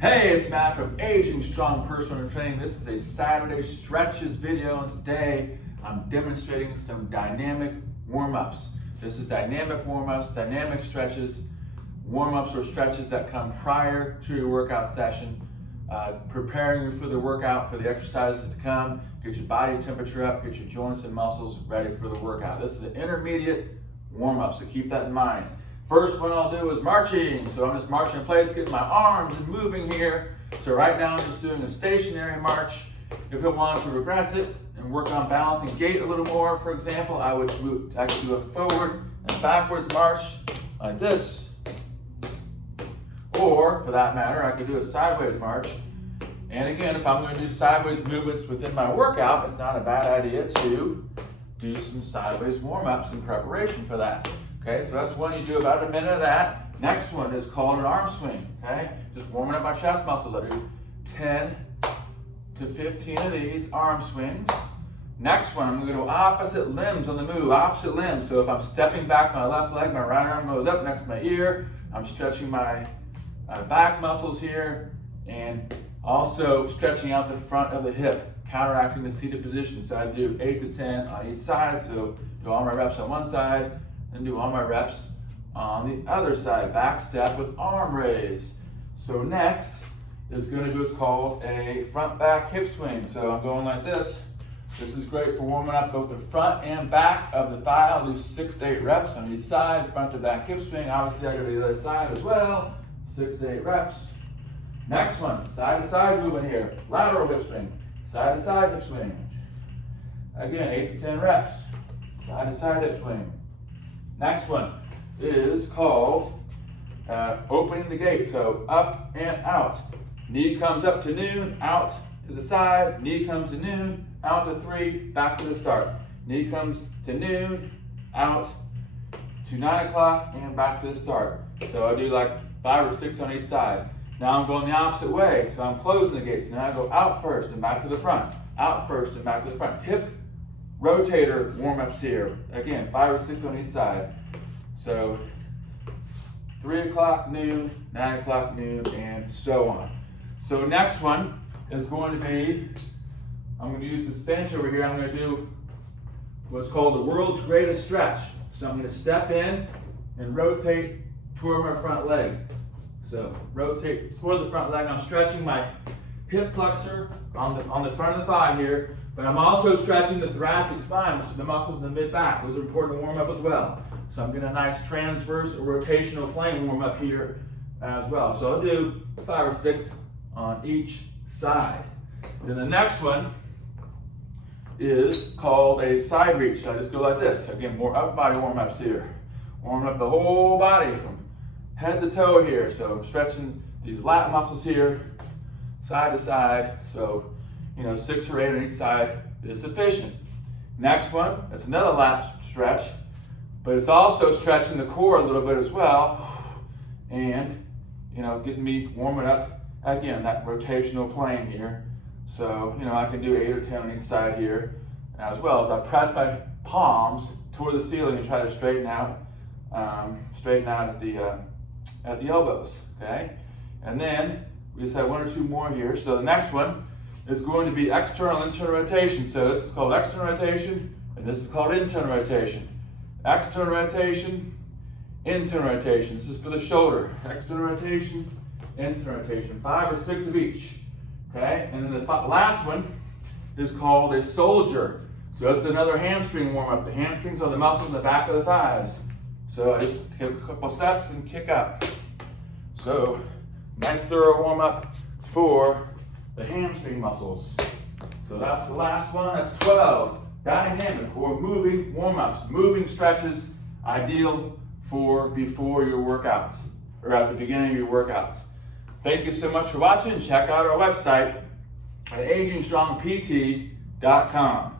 Hey, it's Matt from Aging Strong Personal Training. This is a Saturday stretches video, and today I'm demonstrating some dynamic warm-ups. This is dynamic warm-ups, dynamic stretches, warm-ups or stretches that come prior to your workout session, preparing you for the workout, for the exercises to come, get your body temperature up, get your joints and muscles ready for the workout. This is an intermediate warm-up, so keep that in mind. First one I'll do is marching. So I'm just marching in place, getting my arms and moving here. So right now I'm just doing a stationary march. If I wanted to regress it and work on balance and gait a little more, for example, I could do a forward and backwards march like this. Or, for that matter, I could do a sideways march. And again, if I'm going to do sideways movements within my workout, it's not a bad idea to do some sideways warm-ups in preparation for that. Okay, so that's one. You do about a minute of that. Next one is called an arm swing. Okay, just warming up my chest muscles. I do 10 to 15 of these arm swings. Next one, I'm going to go opposite limbs on the move, opposite limbs. So if I'm stepping back my left leg, my right arm goes up next to my ear. I'm stretching my back muscles here and also stretching out the front of the hip, counteracting the seated position. So I do 8 to 10 on each side. So do all my reps on one side and do all my reps on the other side. Back step with arm raise. So next is going to be what's called a front back hip swing. So I'm going like this. This is great for warming up both the front and back of the thigh. I'll do 6 to 8 reps on each side, front to back hip swing. Obviously I go to the other side as well, 6 to 8 reps. Next one, side to side movement here, lateral hip swing, side to side hip swing. Again, 8 to 10 reps, side to side hip swing. Next one is called opening the gate. So up and out. Knee comes up to noon, out to the side. Knee comes to noon, out to 3, back to the start. Knee comes to noon, out to 9 o'clock, and back to the start. So I do like 5 or 6 on each side. Now I'm going the opposite way. So I'm closing the gates. Now I go out first and back to the front. Out first and back to the front. Hip rotator warm-ups here. Again, 5 or 6 on each side. So 3 o'clock, noon, 9 o'clock, noon, and so on. So next one is going to be, I'm going to use this bench over here. I'm going to do what's called the world's greatest stretch. So I'm going to step in and rotate toward my front leg. So rotate toward the front leg. I'm stretching my hip flexor on the front of the thigh here, but I'm also stretching the thoracic spine, which is the muscles in the mid-back. Those are important to warm up as well. So I'm getting a nice transverse or rotational plane warm up here as well. So I'll do 5 or 6 on each side. Then the next one is called a side reach. So I just go like this. Again, more upper body warm-ups here. Warming up the whole body from head to toe here. So I'm stretching these lat muscles here, side to side. So, 6 or 8 on each side is sufficient. Next one, that's another lat stretch, but it's also stretching the core a little bit as well, and getting me warming up again, that rotational plane here. So, I can do 8 or 10 on each side here, as well as I press my palms toward the ceiling and try to straighten out at the elbows, okay? And then we just have 1 or 2 more here. So the next one is going to be external, internal rotation. So this is called external rotation, and this is called internal rotation. External rotation, internal rotation. This is for the shoulder. External rotation, internal rotation. 5 or 6 of each, okay? And then the last one is called a soldier. So that's another hamstring warm-up. The hamstrings are the muscles in the back of the thighs. So I just take a couple steps and kick up. So nice thorough warm-up for the hamstring muscles. So that's the last one. That's 12 dynamic or moving warm-ups, moving stretches, ideal for before your workouts or at the beginning of your workouts. Thank you so much for watching. Check out our website at agingstrongpt.com.